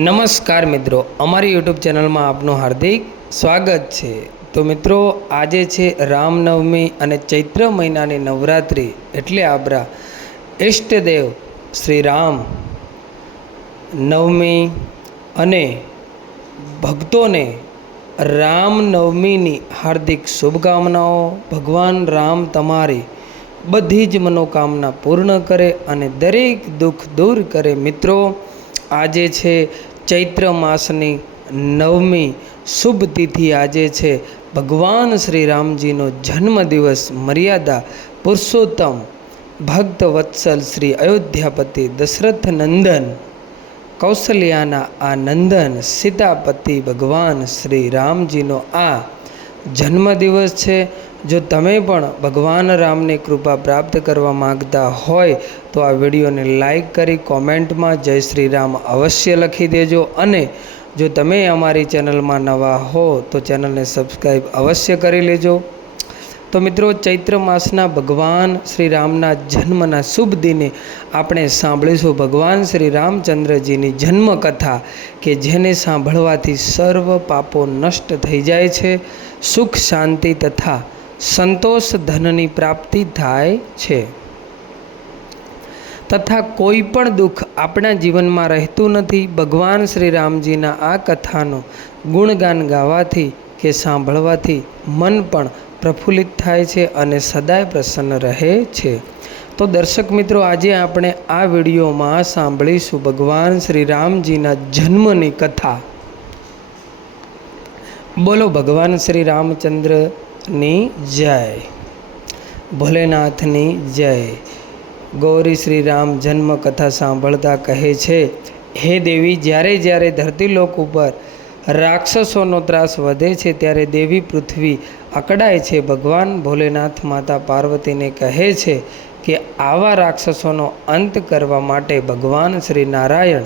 નમસ્કાર મિત્રો, અમારી યુટ્યુબ ચેનલમાં આપનું હાર્દિક સ્વાગત છે. તો મિત્રો, આજે છે રામનવમી અને ચૈત્ર મહિનાની નવરાત્રિ. એટલે આપણા ઈષ્ટદેવ શ્રી રામ નવમી અને ભક્તોને રામનવમીની હાર્દિક શુભકામનાઓ. ભગવાન રામ તમારી બધી જ મનોકામના પૂર્ણ કરે અને દરેક દુઃખ દૂર કરે. મિત્રો આજે છે ચૈત્ર માસની નવમી શુભ તિથિ. આજે છે ભગવાન શ્રી રામજીનો જન્મદિવસ મર્યાદા પુરુષોત્તમ. ભક્ત વત્સલ શ્રી અયોધ્યાપતિ દશરથ નંદન કૌશલ્યાના આ નંદન સીતાપતિ ભગવાન શ્રી રામજીનો આ જન્મદિવસ છે. જો તમે પણ ભગવાન રામની કૃપા પ્રાપ્ત કરવા માગતા હોય, તો આ વિડીયોને લાઈક કરી કોમેન્ટમાં જય શ્રી રામ અવશ્ય લખી દેજો. અને જો તમે અમારી ચેનલમાં નવા હો, તો ચેનલને સબસ્ક્રાઈબ અવશ્ય કરી લેજો. તો મિત્રો, ચૈત્ર માસના ભગવાન શ્રી રામના જન્મના શુભ દિને આપણે સાંભળીશું ભગવાન શ્રી રામચંદ્રજીની જન્મકથા, કે જેને સાંભળવાથી સર્વ પાપો નષ્ટ થઈ જાય છે. સુખ, શાંતિ તથા સંતોષ ધનની પ્રાપ્તિ થાય છે. તથા કોઈ પણ દુઃખ આપણા જીવનમાં રહેતું નથી, ભગવાન શ્રી રામજીના આ કથાનો ગુણગાન ગાવાથી કે સાંભળવાથી મન પણ પ્રફુલ્લિત થાય છે અને સદાય પ્રસન્ન રહે છે. તો દર્શક મિત્રો, આજે આપણે આ વિડીયોમાં સાંભળીશું ભગવાન શ્રી રામજીના જન્મની કથા. બોલો ભગવાન શ્રી રામચંદ્રની જય. ભોલેનાથની જય. ગૌરી શ્રી રામ જન્મ કથા સાંભળતા કહે છે, હે દેવી, જ્યારે જ્યારે ધરતીલોક ઉપર રાક્ષસોનો ત્રાસ વધે છે, ત્યારે દેવી પૃથ્વી અકડાય છે. ભગવાન ભોલેનાથ માતા પાર્વતીને કહે છે કે, આવા રાક્ષસોનો અંત કરવા માટે ભગવાન શ્રી નારાયણ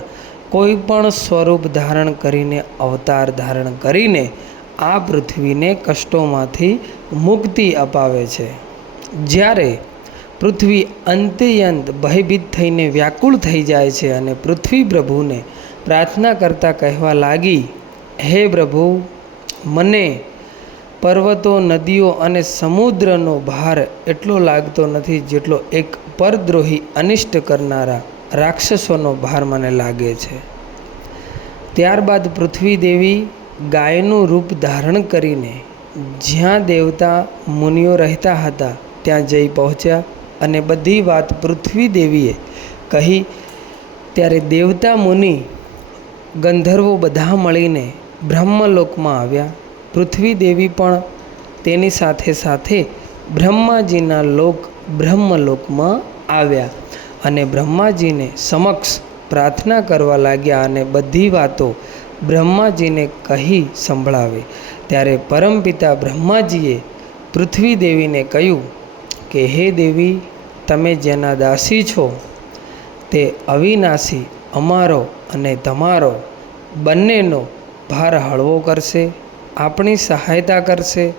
કોઈ પણ સ્વરૂપ ધારણ કરીને, અવતાર ધારણ કરીને આ પૃથ્વીને કષ્ટોમાંથી મુક્તિ અપાવે છે. જ્યારે પૃથ્વી અંત્યંત ભયભીત થઈને વ્યાકુળ થઈ જાય છે અને પૃથ્વી પ્રભુને પ્રાર્થના કરતાં કહેવા લાગી, હે પ્રભુ, મને પર્વતો, નદીઓ અને સમુદ્રનો ભાર એટલો લાગતો નથી જેટલો એક પરદ્રોહી અનિષ્ટ કરનારા રાક્ષસોનો ભાર મને લાગે છે. ત્યારબાદ પૃથ્વી દેવી ગાયનું રૂપ ધારણ કરીને જ્યાં દેવતા મુનિઓ રહેતા હતા, ત્યાં જઈ પહોંચ્યા અને બધી વાત પૃથ્વી દેવીએ કહી. ત્યારે દેવતા મુનિ ગંધર્વો બધા મળીને બ્રહ્મલોકમાં આવ્યા. પૃથ્વી દેવી પણ તેની સાથે સાથે બ્રહ્માજીના લોક બ્રહ્મલોકમાં આવ્યા અને બ્રહ્માજીને સમક્ષ પ્રાર્થના કરવા લાગ્યા અને બધી વાતો બ્રહ્માજીને કહી સંભળાવી. ત્યારે પરમપિતા બ્રહ્માજીએ પૃથ્વી દેવીને કહ્યું કે, હે દેવી, તમે જેના દાસી છો, તે અવિનાશી, અમારો અને તમારો બંનેનો ભાર હળવો કરશે, આપણી સહાયતા કરશે.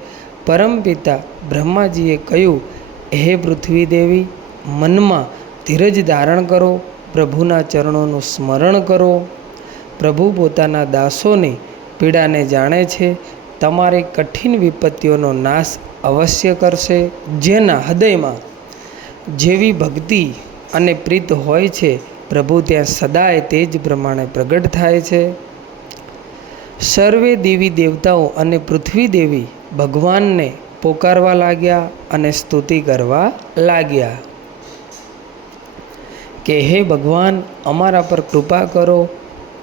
પરમપિતા બ્રહ્માજીએ કહ્યું, હે પૃથ્વી દેવી મનમાં ધીરજ ધારણ કરો, પ્રભુના ચરણોનું સ્મરણ કરો પ્રભુ પોતાના દાસોની, પીડાને જાણે છે, તમારી કઠિન વિપત્તિઓનો નાશ અવશ્ય કરશે, જેના હૃદયમાં જેવી ભક્તિ અને પ્રીત હોય છે, પ્રભુ ત્યાં સદાય તે જ પ્રમાણે પ્રગટ થાય છે. સર્વે દેવી દેવતાઓ અને પૃથ્વી દેવી ભગવાનને પોકારવા લાગ્યા અને સ્તુતિ કરવા લાગ્યા. કે હે ભગવાન, અમારા પર કૃપા કરો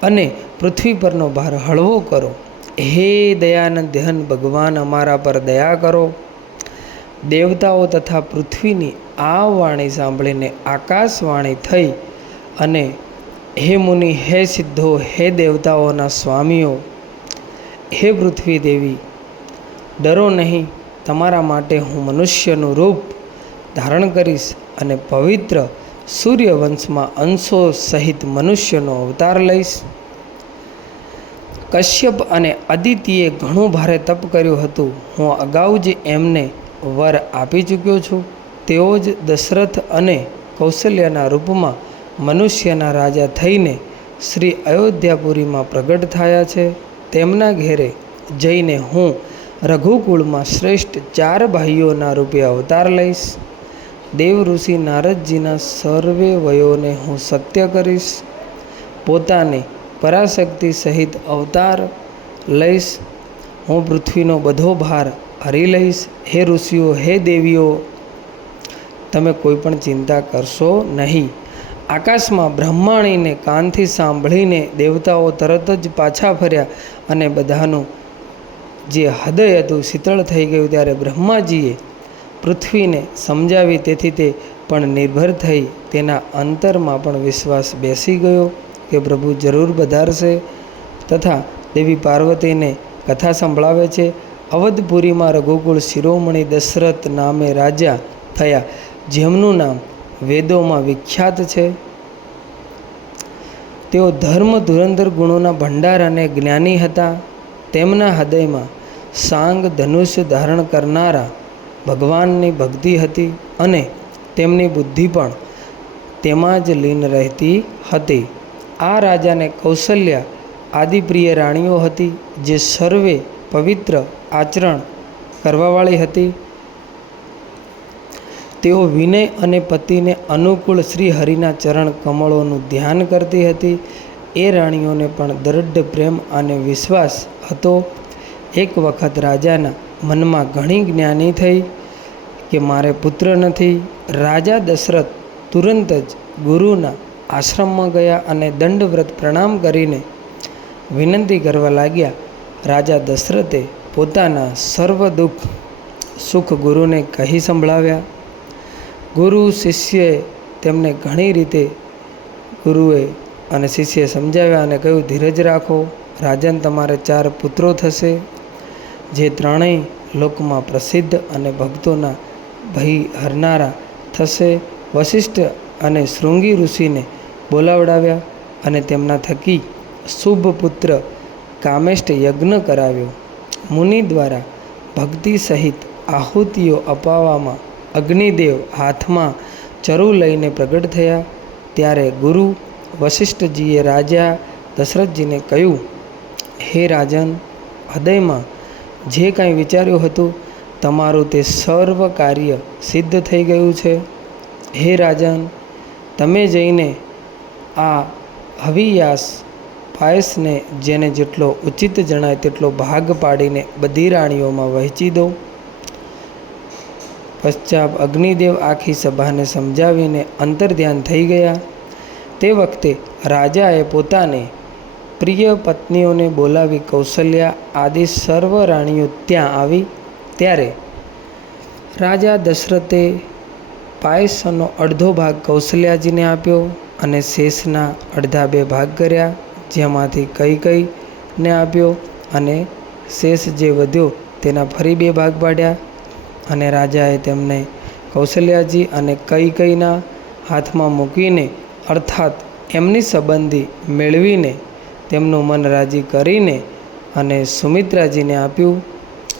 અને પૃથ્વી પરનો ભાર હળવો કરો. હે દયાનંદ, ધન ભગવાન, અમારા પર દયા કરો. દેવતાઓ તથા પૃથ્વીની આ વાણી સાંભળીને આકાશવાણી થઈ અને હે મુનિ, હે સિદ્ધો, હે દેવતાઓના સ્વામીઓ, હે પૃથ્વી દેવી ડરો નહીં, તમારા માટે હું મનુષ્યનું રૂપ ધારણ કરીશ અને પવિત્ર સૂર્યવંશમાં અંશો સહિત મનુષ્યનો અવતાર લઈશ. કશ્યપ અને અદિતિએ ઘણું ભારે તપ કર્યું હતું. હું અગાઉ જ એમને વર આપી ચૂક્યો છું. તેઓ જ દશરથ અને કૌશલ્યના રૂપમાં મનુષ્યના રાજા થઈને શ્રી અયોધ્યાપુરીમાં પ્રગટ થયા છે. તેમના ઘેરે જઈને હું રઘુકુળમાં શ્રેષ્ઠ ચાર ભાઈઓના રૂપે અવતાર લઈશ. દેવ ઋષિ નારદજીના સર્વે વયોને હું સત્ય કરીશ. પોતાને પરાશક્તિ સહિત અવતાર લઈશ. હું પૃથ્વીનો બધો ભાર હરી લઈશ. હે ઋષિઓ, હે દેવીઓ, તમે કોઈ પણ ચિંતા કરશો નહીં. આકાશમાં બ્રહ્માણીને કાનથી સાંભળીને દેવતાઓ તરત જ પાછા ફર્યા અને બધાનું જે હૃદય હતું, શીતળ થઈ ગયું, ત્યારે બ્રહ્માજીએ પૃથ્વીને સમજાવી તેથી તે પણ નિર્ભર થઈ તેના અંતરમાં પણ વિશ્વાસ બેસી ગયો કે પ્રભુ જરૂર વધારશે તથા દેવી પાર્વતીને કથા સંભળાવે છે, અવધપુરીમાં રઘુકુળ શિરોમણી દશરથ નામે રાજા થયા, જેમનું નામ વેદોમાં વિખ્યાત છે. તેઓ ધર્મ ધુરંધર ગુણોના ભંડાર અને જ્ઞાની હતા. તેમના હૃદયમાં સાંગ ધનુષ્ય ધારણ કરનારા ભગવાનની ભક્તિ હતી અને તેમની બુદ્ધિ પણ તેમાં જ લીન રહેતી હતી. આ રાજાને કૌશલ્યા આદિપ્રિય રાણીઓ હતી, જે સર્વે પવિત્ર આચરણ કરવાવાળી હતી. તેઓ વિનય અને પતિને અનુકૂળ શ્રી હરિના ચરણ કમળોનું ધ્યાન કરતી હતી. એ રાણીઓને પણ દૃઢ પ્રેમ અને વિશ્વાસ હતો. એક વખત રાજાના મનમાં ઘણી જ્ઞાની થઈ કે મારે પુત્ર નથી. રાજા દશરથ તુરંત જ ગુરુના આશ્રમમાં ગયા અને દંડવ્રત પ્રણામ કરીને વિનંતી કરવા લાગ્યા. રાજા દશરથે પોતાના સર્વ દુઃખ, સુખ ગુરુને કહી સંભળાવ્યા. ગુરુ શિષ્યએ તેમને ઘણી રીતે ગુરુએ અને શિષ્યએ સમજાવ્યા અને કહ્યું, ધીરજ રાખો, રાજન તમારે ચાર પુત્રો થશે. જે ત્રણેય લોકમાં પ્રસિદ્ધ અને ભક્તોના ભય હરનારા થશે. વશિષ્ઠ અને શૃંગી ઋષિને બોલાવડાવ્યા અને તેમના થકી શુભ પુત્ર કામેષ્ટ યજ્ઞ કરાવ્યો. મુનિ દ્વારા ભક્તિ સહિત આહુતિઓ અપાવવામાં અગ્નિદેવ હાથમાં ચરુ લઈને પ્રગટ થયા. ત્યારે ગુરુ વશિષ્ઠજીએ રાજા દશરથજીને કહ્યું, હે રાજન, હૃદયમાં જે કાંઈ વિચાર્યું હતું, તમારું તે સર્વ કાર્ય સિદ્ધ થઈ ગયું છે. હે રાજન, તમે જઈને આ હવિયાસ પાયસને જેને જેટલો ઉચિત જણાય તેટલો ભાગ પાડીને બધી રાણીઓમાં વહેંચી દો. પશ્ચાત અગ્નિદેવ આખી સભાને સમજાવીને અંતર્ધ્યાન થઈ ગયા. તે વખતે રાજાએ પોતાને પ્રિય પત્નીઓને બોલાવી કૌશલ્યા આદિ સર્વ રાણીઓ ત્યાં આવી. ત્યારે રાજા દશરથે પાયસનો અડધો ભાગ કૌશલ્યાજીને આપ્યો અને શેષના અડધા બે ભાગ કર્યા, જેમાંથી કઈ કઈને આપ્યો અને શેષ જે વધ્યો તેના ફરી બે ભાગ પાડ્યા. અને રાજાએ તેમને કૌશલ્યાજી અને કઈ કઈના હાથમાં મૂકીને, અર્થાત એમની સંબંધી મેળવીને તેમનું મન રાજી કરીને અને સુમિત્રાજીને આપ્યું.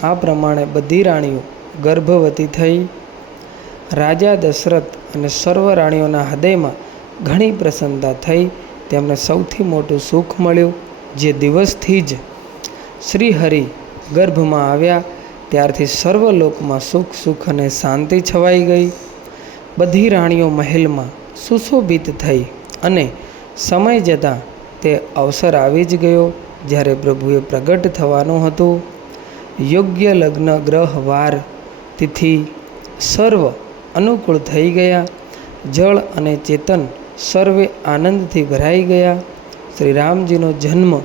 આ પ્રમાણે બધી રાણીઓ ગર્ભવતી થઈ. રાજા દશરથ અને સર્વ રાણીઓના હૃદયમાં ઘણી પ્રસન્નતા થઈ. તેમને સૌથી મોટું સુખ મળ્યું જે દિવસથી જ શ્રી હરિ ગર્ભમાં આવ્યા. ત્યારથી સર્વ લોકમાં સુખ સુખ અને શાંતિ છવાઈ ગઈ. બધી રાણીઓ મહેલમાં સુશોભિત થઈ અને સમય જતાં તે અવસર આવી જ ગયો જ્યારે પ્રભુએ પ્રગટ થવાનું હતું. યોગ્ય લગ્ન ગ્રહ વાર, તિથિ સર્વ અનુકૂળ થઈ ગયા. જળ અને ચેતન સર્વે આનંદથી ભરાઈ ગયા. શ્રી રામજીનો જન્મ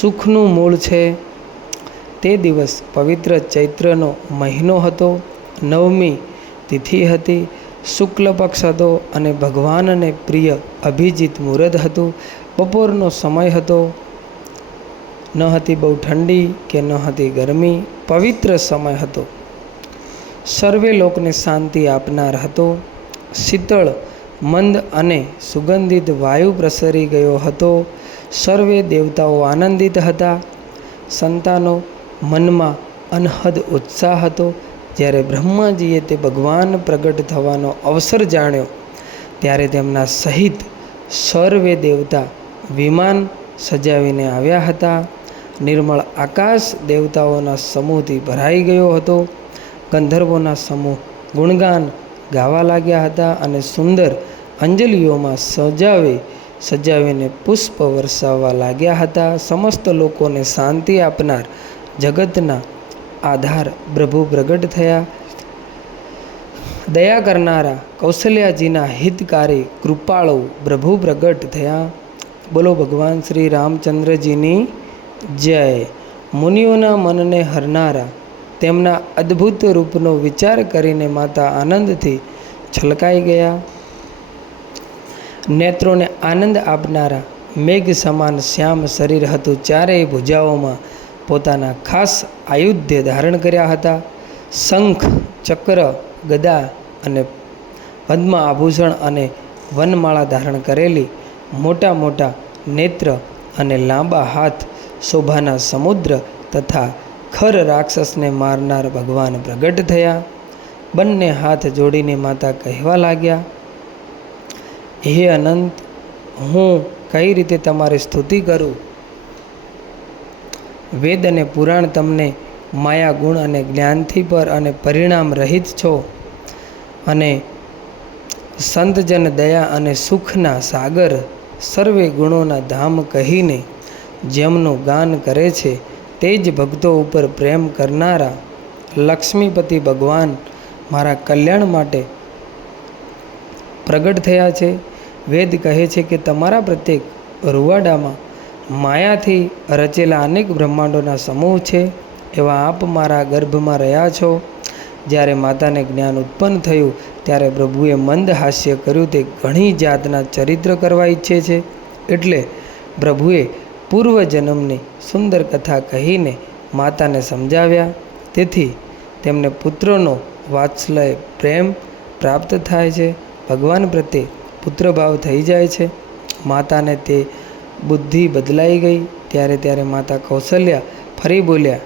સુખનું મૂળ છે. તે દિવસ પવિત્ર ચૈત્રનો મહિનો હતો. નવમી તિથિ હતી. શુક્લ પક્ષ હતો અને ભગવાનને પ્રિય અભિજીત મુહૂર્ત હતું. બપોરનો સમય હતો. ન હતી બહુ ઠંડી કે ન હતી ગરમી, પવિત્ર સમય હતો. સર્વે લોકને શાંતિ આપનાર હતો. શીતળ, મંદ અને સુગંધિત વાયુ પ્રસરી ગયો હતો. સર્વે દેવતાઓ આનંદિત હતા. સંતાનો મનમાં અનહદ ઉત્સાહ હતો. જ્યારે બ્રહ્માજીએ તે ભગવાન પ્રગટ થવાનો અવસર જાણ્યો, ત્યારે તેમના સહિત સર્વે દેવતા વિમાન સજાવીને આવ્યા હતા. નિર્મળ આકાશ દેવતાઓના સમૂહથી ભરાઈ ગયો હતો. ગંધર્વોના સમૂહ ગુણગાન ગાવા લાગ્યા હતા અને સુંદર અંજલિઓમાં સજાવી સજાવીને પુષ્પ વરસાવવા લાગ્યા હતા. સમસ્ત લોકોને શાંતિ આપનાર જગતના આધાર પ્રભુ પ્રગટ થયા. દયા કરનારા કૌશલ્યાજીના હિતકારી કૃપાળુ પ્રભુ પ્રગટ થયા. બોલો ભગવાન શ્રી રામચંદ્રજીની જય. મુનિઓના મનને હરનારા, તેમના અદ્ભુત રૂપનો વિચાર કરીને માતા આનંદથી છલકાઈ ગયા. નેત્રોને આનંદ આપનારા, મેઘ સમાન શ્યામ શરીર હતું ચારેય ભુજાઓમાં પોતાના ખાસ આયુધ્ય ધારણ કર્યા હતા. શંખ, ચક્ર, ગદા અને પદ્મ આભૂષણ અને વનમાળા ધારણ કરેલી મોટા મોટા નેત્ર અને લાંબા હાથ શોભાના સમુદ્ર તથા ખર રાક્ષસને મારનાર ભગવાન પ્રગટ થયા. બંને હાથ જોડીને માતા કહેવા લાગ્યા, હે અનંત, હું કઈ રીતે તમારી સ્તુતિ કરું? વેદ અને પુરાણ તમને માયા ગુણ અને જ્ઞાનથી પર અને પરિણામ રહિત છો અને સંતજન દયા અને સુખના સાગર સર્વે ગુણોના ધામ કહીને જેમનું ગાન કરે છે, તે જ ભક્તો ઉપર પ્રેમ કરનારા લક્ષ્મીપતિ ભગવાન મારા કલ્યાણ માટે પ્રગટ થયા છે. વેદ કહે છે કે તમારા પ્રત્યેક રૂવાડામાં માયાથી રચેલા અનેક બ્રહ્માંડોના સમૂહ છે. એવા આપ મારા ગર્ભમાં રહ્યા છો. જ્યારે માતાને જ્ઞાન ઉત્પન્ન થયું ત્યારે પ્રભુએ મંદ હાસ્ય કર્યું તે ઘણી જાતના ચરિત્ર કરવા ઈચ્છે છે. એટલે પ્રભુએ પૂર્વજન્મની સુંદર કથા કહીને માતાને સમજાવ્યા. તેથી તેમને પુત્રનો વાત્સલય, પ્રેમ પ્રાપ્ત થાય છે. ભગવાન પ્રત્યે પુત્રભાવ થઈ જાય છે. માતાને તે બુદ્ધિ બદલાઈ ગઈ. ત્યારે ત્યારે માતા કૌશલ્યા ફરી બોલ્યા,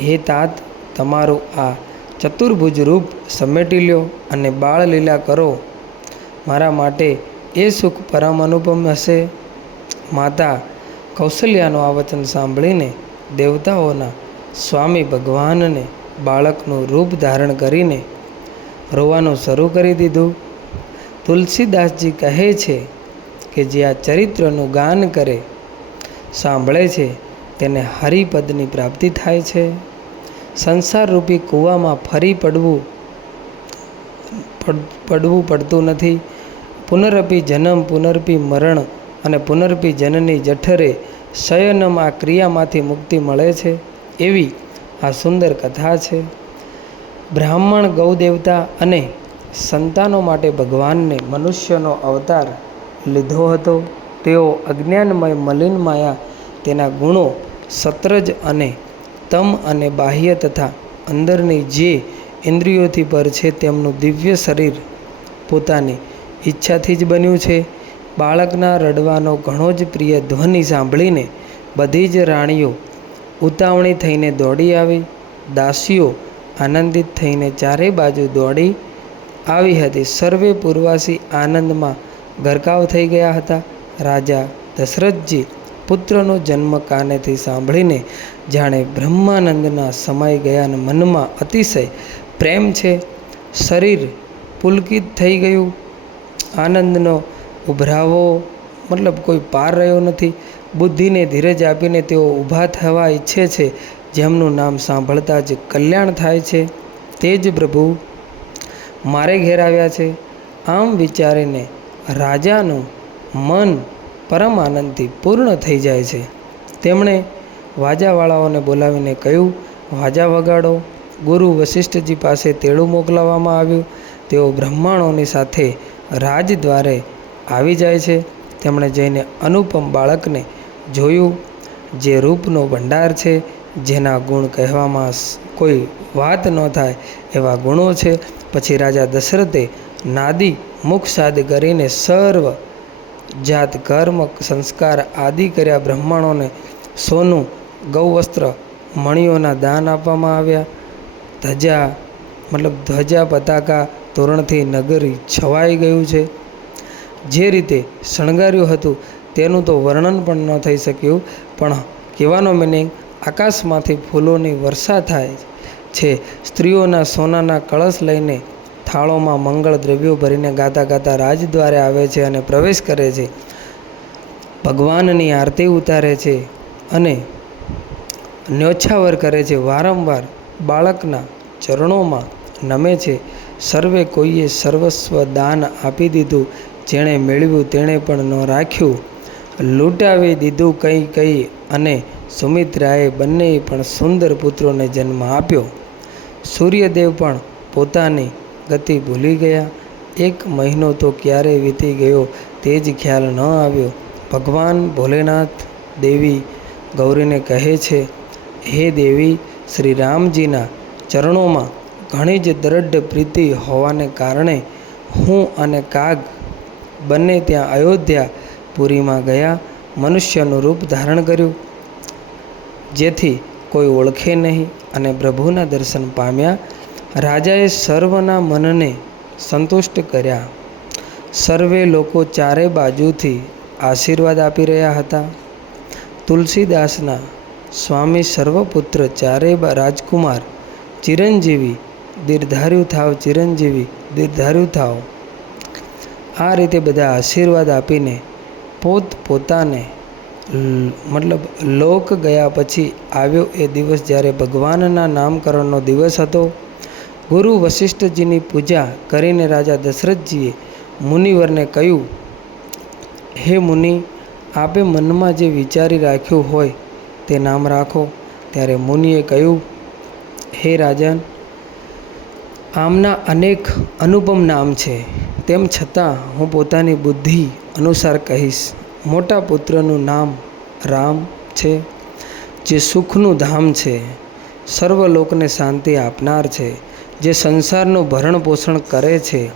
હે તાત, તમારું આ ચતુર્ભુજ રૂપ સમેટી લ્યો અને બાળ લીલા કરો. મારા માટે એ સુખ પરમ અનુપમ હશે. માતા, કૌશલ્યાનું આ વચન સાંભળીને દેવતાઓના સ્વામી ભગવાનને બાળકનું રૂપ ધારણ કરીને રોવાનું શરૂ કરી દીધું. તુલસીદાસજી કહે છે કે જે આ ચરિત્રનું ગાન કરે, સાંભળે છે, તેને હરિપદની પ્રાપ્તિ થાય છે. સંસારરૂપી કૂવામાં ફરી પડવું પડવું પડતું નથી. પુનરપી જન્મ, પુનરપી મરણ અને પુનરપી જનની જઠરે શયનમાં ક્રિયામાંથી મુક્તિ મળે છે એવી આ સુંદર કથા છે. બ્રાહ્મણ ગૌદેવતા અને સંતાનો માટે ભગવાનને મનુષ્યનો અવતાર લીધો હતો. તેઓ અજ્ઞાનમય મલિન માયા, તેના ગુણો સત્રજ અને તમ અને બાહ્ય તથા અંદરની જે ઇન્દ્રિયોથી પર છે તેમનું દિવ્ય શરીર પોતાની ઈચ્છાથી જ બન્યું છે. બાળકના રડવાનો ઘણો જ પ્રિય ધ્વનિ સાંભળીને બધી જ રાણીઓ ઉતાવળી થઈને દોડી આવી. દાસીઓ આનંદિત થઈને ચારે બાજુ દોડી આવી હતી. સર્વે પૂર્વાસી આનંદમાં ગરકાવ થઈ ગયા હતા. રાજા દશરથજી પુત્રનો જન્મ કાનેથી સાંભળીને જાણે બ્રહ્માનંદના સમાઈ ગયાને મનમાં અતિશય પ્રેમ છે. શરીર પુલકિત થઈ ગયું. આનંદનો ઉભરાવો મતલબ કોઈ પાર રહ્યો નથી. બુદ્ધિને ધીરજ આપીને તેઓ ઊભા થવા ઈચ્છે છે, જેમનું નામ સાંભળતા જ કલ્યાણ થાય છે. તે જ પ્રભુ મારે ઘેર આવ્યા છે. આમ વિચારીને રાજાનું મન પરમ આનંદથી પૂર્ણ થઈ જાય છે. તેમણે વાજાવાળાઓને બોલાવીને કહ્યું, વાજા વગાડો. ગુરુ વશિષ્ઠજી પાસે તેડું મોકલાવવામાં આવ્યું. તેઓ બ્રહ્માણોની સાથે રાજદ્વારે આવી જાય છે. તેમણે જઈને અનુપમ બાળકને જોયું, જે રૂપનો ભંડાર છે, જેના ગુણ કહેવામાં કોઈ વાત ન થાય એવા ગુણો છે. પછી રાજા દશરથે નાદી મુખ સાદ કરીને સર્વ જાત કર્મ સંસ્કાર આદિ કર્યા બ્રાહ્મણોને સોનું, ગૌવસ્ત્ર, મણીઓના દાન આપવામાં આવ્યા. ધજા, મતલબ ધ્વજા પતાકા ધોરણથી નગરી છવાઈ ગયું છે. જે રીતે શણગાર્યું હતું તેનું તો વર્ણન પણ ન થઈ શક્યું, પણ કહેવાનો મિનિંગ આકાશમાંથી ફૂલોની વર્ષા થાય છે. સ્ત્રીઓના સોનાના કળશ લઈને થાળોમાં મંગળ દ્રવ્યો ભરીને ગાતા ગાતા રાજદ્વારે આવે છે અને પ્રવેશ કરે છે. ભગવાનની આરતી ઉતારે છે અને ન્યોછાવર કરે છે. વારંવાર બાળકના ચરણોમાં નમે છે. સર્વે કોઈએ સર્વસ્વ દાન આપી દીધું, જેણે મેળવ્યું તેણે પણ ન રાખ્યું. લૂંટાવી દીધું કંઈ કંઈ અને સુમિત્રાએ બંનેએ પણ સુંદર પુત્રોને જન્મ આપ્યો. સૂર્યદેવ પણ પોતાની ગતિ ભૂલી ગયા. એક મહિનો તો ક્યારે વીતી ગયો તે જ ખ્યાલ ન આવ્યો. ભગવાન ભોલેનાથ દેવી ગૌરીને કહે છે, હે દેવી શ્રી રામજીના ચરણોમાં ઘણી જ દ્રઢ પ્રીતિ હોવાને કારણે હું અને કાગ બંને ત્યાં અયોધ્યા પુરીમાં ગયા, મનુષ્યનું રૂપ ધારણ કર્યું. જેથી કોઈ ઓળખે નહીં અને પ્રભુના દર્શન પામ્યા રાજાએ સર્વના મનને સંતુષ્ટ કર્યા. સર્વે લોકો ચારે બાજુથી આશીર્વાદ આપી રહ્યા હતા. તુલસીદાસના સ્વામી સર્વપુત્ર ચારે રાજકુમાર ચિરંજીવી દીર્ધાર્યું થાવ, ચિરંજીવી દીર્ધાર્યું થાવ. આ રીતે બધા આશીર્વાદ આપીને પોત પોતાને મતલબ લોક ગયા પછી આવ્યો એ દિવસ જ્યારે ભગવાનના નામકરણનો દિવસ હતો. ગુરુ વશિષ્ઠજીની પૂજા કરીને રાજા દશરથજીએ મુનિવરને કહ્યું, હે મુનિ, આપે મનમાં જે વિચારી રાખ્યું હોય તે નામ રાખો. ત્યારે મુનિએ કહ્યું, હે રાજન, આમના અનેક અનુપમ નામ છે. તેમ છતાં હું પોતાની બુદ્ધિ અનુસાર કહીશ. મોટા પુત્રનું નામ રામ છે, જે સુખનું ધામ છે. સર્વ લોકને શાંતિ આપનાર છે. જે સંસારનું ભરણ પોષણ કરે છે,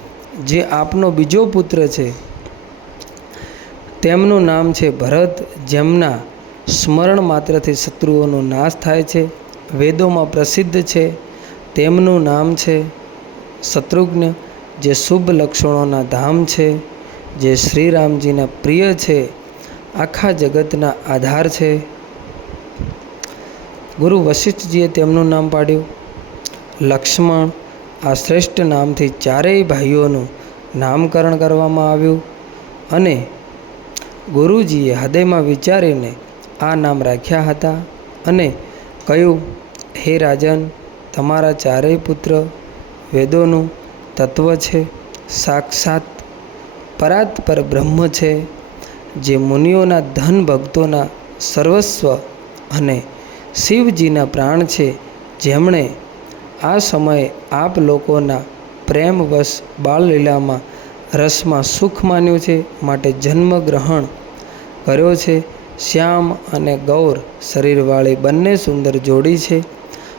જે આપનો બીજો પુત્ર છે, તેમનું નામ છે ભરત, જેમના સ્મરણ માત્રથી શત્રુઓનો નાશ થાય છે, વેદોમાં પ્રસિદ્ધ છે, તેમનું નામ છે શત્રુઘ્ન, જે શુભ લક્ષણોના ધામ છે, જે શ્રીરામજીના પ્રિય છે, આખા જગતના આધાર છે. ગુરુ વશિષ્ઠજીએ તેમનું નામ પાડ્યું. લક્ષ્મણ, આ શ્રેષ્ઠ નામથી ચારેય ભાઈઓનું નામકરણ કરવામાં આવ્યું અને ગુરુજીએ હૃદયમાં વિચારીને આ નામ રાખ્યા હતા અને કહ્યું, હે રાજન, તમારા ચારેય પુત્ર વેદોનું તત્વ છે, સાક્ષાત પરાત્પર બ્રહ્મ છે, જે મુનિઓના ધન ભક્તોના સર્વસ્વ અને શિવજીના પ્રાણ છે, જેમણે આ સમયે આપ લોકોના પ્રેમવશ બાળલીલામાં રસમાં સુખ માન્યું છે, માટે જન્મ ગ્રહણ કર્યો છે. શ્યામ અને ગૌર શરીરવાળી બંને સુંદર જોડી છે.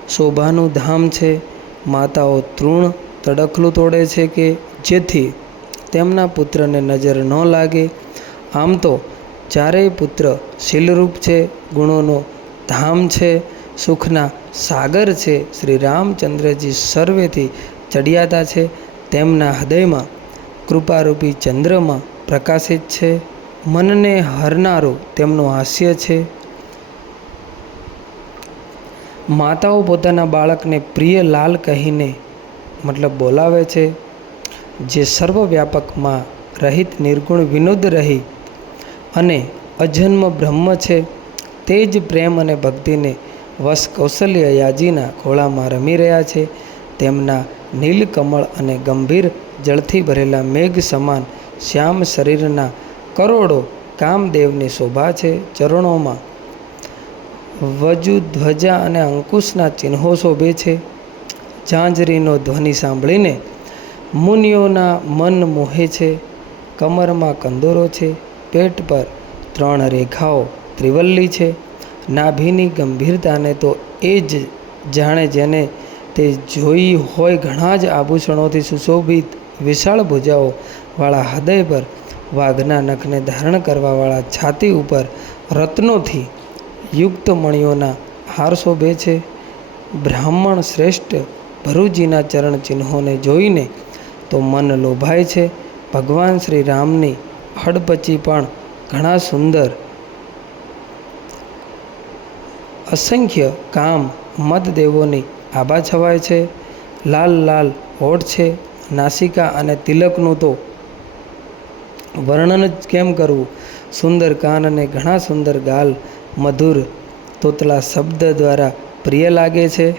શોભાનું ધામ છે. માતાઓ તૃણ તડખલું તોડે છે કે જેથી તેમના પુત્રને નજર ન લાગે. આમ તો ચારેય પુત્ર શીલરૂપ છે, ગુણોનો ધામ છે. સુખના સાગર છે, શ્રી રામચંદ્રજી સર્વેથી ચડિયાતા છે, તેમના હૃદયમાં કૃપારૂપી ચંદ્રમાં પ્રકાશિત છે, મનને હરનારું તેમનું હાસ્ય છે. માતાઓ પોતાના બાળકને પ્રિય લાલ કહીને મતલબ બોલાવે છે, જે સર્વવ્યાપકમાં રહિત, નિર્ગુણ, વિનોદ રહી અને અજન્મ બ્રહ્મ છે, તે જ પ્રેમ અને ભક્તિને વશ કૌશલ્ય યાજીના ખોળામાં રમી રહ્યા છે. તેમના નીલકમળ અને ગંભીર જળથી ભરેલા મેઘ સમાન શ્યામ શરીરના કરોડો કામદેવની શોભા છે ચરણોમાં. વજુ ધ્વજા અને અંકુશના ચિહ્નો શોભે છે. ઝાંઝરીનો ધ્વનિ સાંભળીને મુનિઓના મન મોહે છે. કમરમાં કંદોરો છે. પેટ પર ત્રણ રેખાઓ ત્રિવલ્લી છે. નાભીની ગંભીરતાને તો એ જ જાણે જેને તે જોઈ હોય ઘણા જ આભૂષણોથી સુશોભિત વિશાળ ભુજાઓવાળા હૃદય પર વાઘના નખને ધારણ કરવાવાળા છાતી ઉપર રત્નોથી યુક્ત મણિઓના હાર શોભે છે. બ્રાહ્મણ શ્રેષ્ઠ ભરૂજીના ચરણ ચિહ્નોને જોઈને તો મન લોભાય છે. ભગવાન શ્રી રામની હડપચી પણ ઘણા સુંદર અસંખ્ય કામ મતદેવોની આભા છવાય છે. લાલ લાલ હોઠ છે. નાસિકા અને તિલકનું તો વર્ણન જ કેમ કરવું? સુંદર કાન અને ઘણા સુંદર ગાલ, મધુર, તોતલા શબ્દ દ્વારા પ્રિય લાગે છે.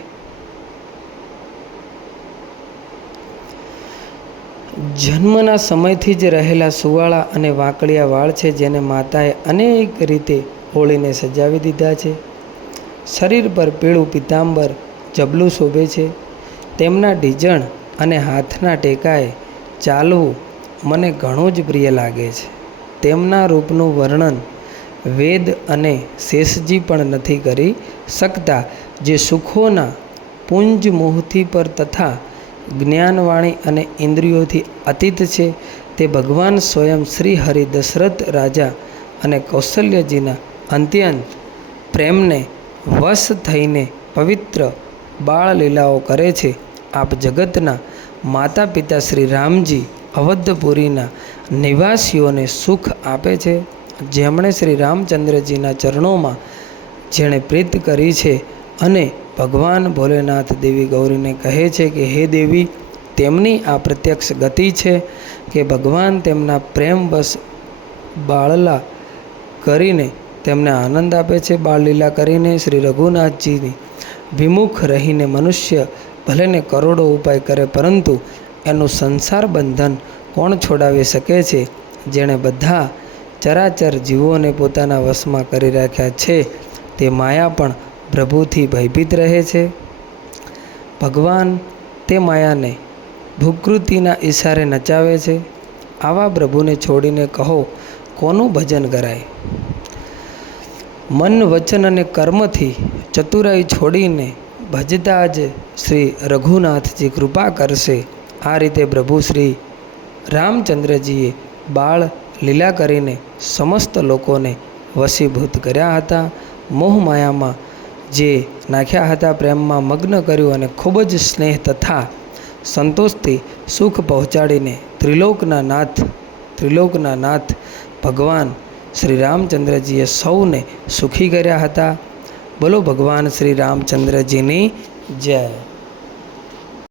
જન્મના સમયથી જ રહેલા સુવાળા અને વાંકડિયા વાળ છે જેને માતાએ અનેક રીતે હોળીને સજાવી દીધા છે. શરીર પર પીળું પિતાંબર જબલું શોભે છે. તેમના ઢીજણ અને હાથના ટેકાએ ચાલવું મને ઘણું જ પ્રિય લાગે છે. તેમના રૂપનું વર્ણન વેદ અને શેષજી પણ નથી કરી શકતા જે સુખોના પુંજ મોહથી પર તથા જ્ઞાનવાણી અને ઇન્દ્રિયોથી અતીત છે તે ભગવાન સ્વયં શ્રી હરિ દશરથ રાજા અને કૌશલ્યજીના અંત્યંત પ્રેમને વશ થઈને પવિત્ર બાળ લીલાઓ કરે છે. આપ જગતના માતા પિતા શ્રી રામજી અવધપુરીના નિવાસીઓને સુખ આપે છે. જેમણે શ્રી રામચંદ્રજીના ચરણોમાં જેણે પ્રીત કરી છે અને ભગવાન ભોલેનાથ દેવી ગૌરીને કહે છે કે, હે દેવી, તેમની આ પ્રત્યક્ષ ગતિ છે કે ભગવાન તેમના પ્રેમ બસ બાળલા કરીને તેમને આનંદ આપે છે બાળલીલા કરીને શ્રી રઘુનાથજીની. વિમુખ રહીને મનુષ્ય ભલેને કરોડો ઉપાય કરે, પરંતુ એનું સંસાર બંધન કોણ છોડાવી શકે છે? જેણે બધા ચરાચર જીવોને પોતાના વશમાં કરી રાખ્યા છે, તે માયા પણ પ્રભુથી ભયભીત રહે છે. ભગવાન તે માયાને ભૂકૃતિના ઈશારે નચાવે છે. આવા પ્રભુને છોડીને કહો, કોનું ભજન કરાય મન, વચન અને કર્મથી ચતુરાઈ છોડીને ભજતા જ શ્રી રઘુનાથજી કૃપા કરશે. આ રીતે પ્રભુ શ્રી રામચંદ્રજીએ બાળ લીલા કરીને સમસ્ત લોકોને વશીભૂત કર્યા હતા. મોહમાયામાં જે નાખ્યા હતા પ્રેમમાં મગ્ન કર્યું અને ખૂબ જ સ્નેહ તથા સંતોષથી સુખ પહોંચાડીને ત્રિલોકના નાથ ત્રિલોકના નાથ ભગવાન શ્રી રામચંદ્રજીએ સૌને સુખી કર્યા હતા. બોલો ભગવાન શ્રી રામચંદ્રજીની જય.